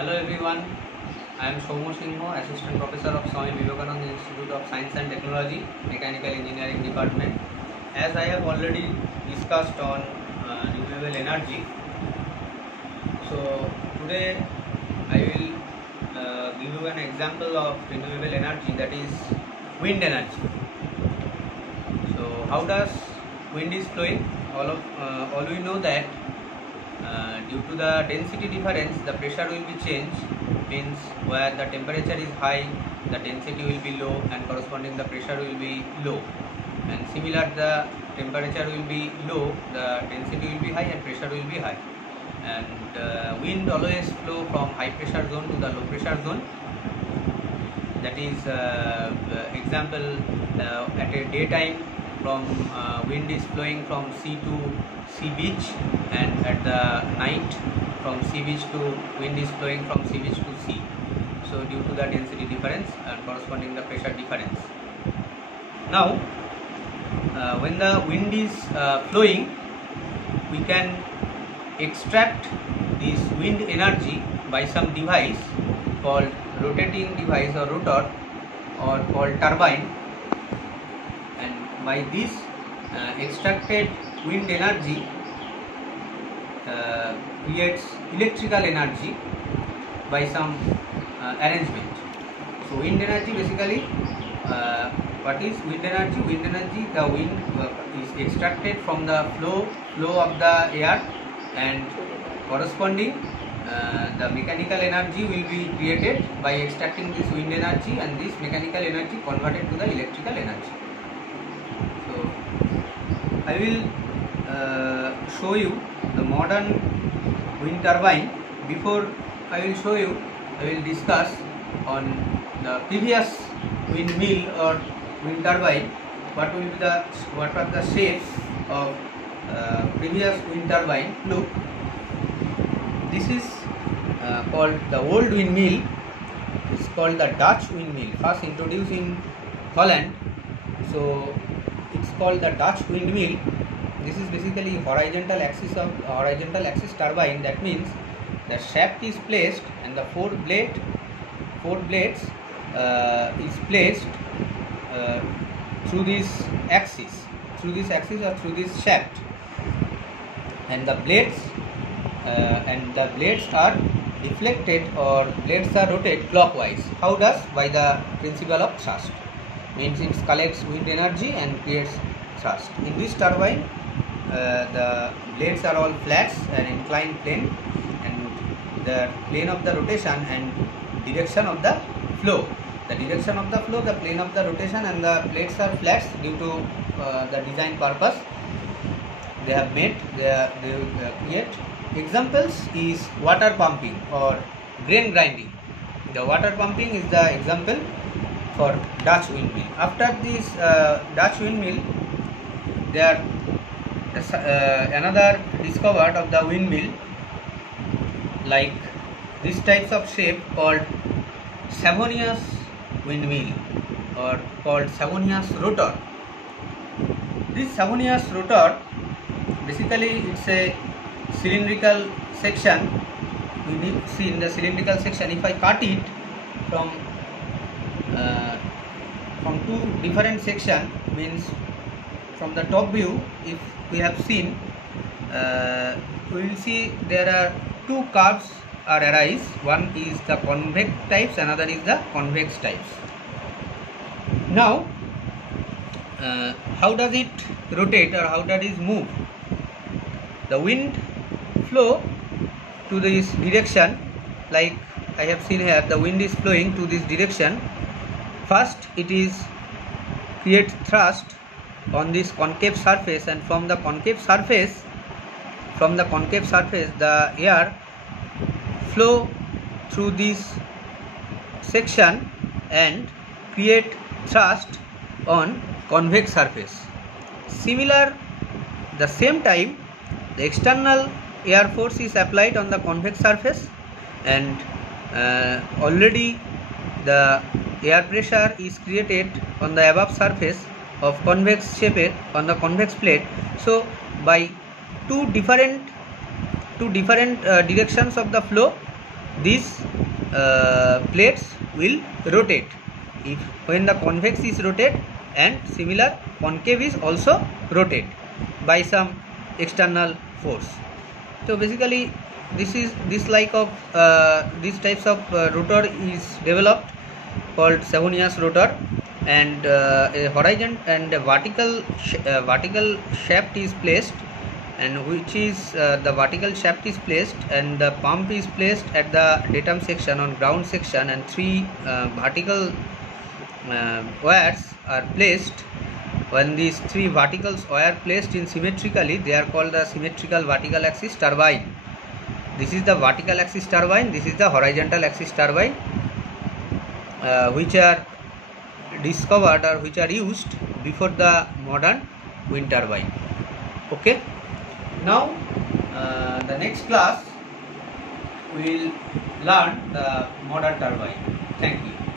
Hello everyone, I am Soumya Singh, Assistant Professor of Swami Vivekananda Institute of Science and Technology, Mechanical Engineering Department. As I have already discussed on renewable energy, so today I will give you an example of renewable energy, that is wind energy. So how does wind is flowing? All we know that due to the density difference, the pressure will be changed, means where the temperature is high, the density will be low and corresponding the pressure will be low, and similar the temperature will be low, the density will be high and pressure will be high. And wind always flow from high pressure zone to the low pressure zone. That is example, at a daytime from wind is flowing from sea to sea beach, and at the night from sea beach to wind is flowing from sea beach to sea. So due to the density difference and corresponding the pressure difference. Now when the wind is flowing, we can extract this wind energy by some device called rotating device or rotor, or called turbine, and by this extracted wind energy creates electrical energy by some arrangement. So wind energy basically, what is wind energy? Wind energy, the wind is extracted from the flow of the air, and corresponding the mechanical energy will be created by extracting this wind energy, and this mechanical energy converted to the electrical energy. So I will show you the modern wind turbine. Before I will show you, I will discuss on the previous windmill or wind turbine. What are the shapes of previous wind turbine? Look, this is called the old windmill. It's called the Dutch windmill, first introduced in Holland. So it's called the Dutch windmill. This is basically horizontal axis turbine. That means the shaft is placed and the four blades is placed through this axis or through this shaft, and the blades are deflected, or blades are rotated clockwise. How does? By the principle of thrust. Means it collects wind energy and creates thrust. In this turbine, the blades are all flats and inclined plane, and the plane of the rotation and direction of the flow. The direction of the flow, the plane of the rotation, and the blades are flats due to the design purpose they have made. They create. Examples is water pumping or grain grinding. The water pumping is the example for Dutch windmill. After this Dutch windmill, there another discovered of the windmill, like this types of shape called Savonius windmill, or called Savonius rotor. This Savonius rotor, basically it's a cylindrical section. You need to see in the cylindrical section, if I cut it from two different section, means from the top view, if we have seen, we will see there are two curves are arise. One is the convex types, another is the convex types. Now how does it rotate, or how does it move? The wind flow to this direction, like I have seen here, the wind is flowing to this direction. First it is create thrust on this concave surface, and from the concave surface the air flow through this section and create thrust on convex surface. Similar, the same time the external air force is applied on the convex surface, and already the air pressure is created on the above surface of convex shape on the convex plate. So by two different directions of the flow, these plates will rotate. If when the convex is rotate, and similar concave is also rotate by some external force. So basically this types of rotor is developed called Savonius rotor, and a horizontal and a vertical shaft is placed, and which is the vertical shaft is placed and the pump is placed at the datum section on ground section, and three vertical wires are placed. When these three verticals were placed in symmetrically, they are called the symmetrical vertical axis turbine. This is the vertical axis turbine, this is the horizontal axis turbine, which are discovered or which are used before the modern wind turbine. Okay, now the next class we will learn the modern turbine. Thank you.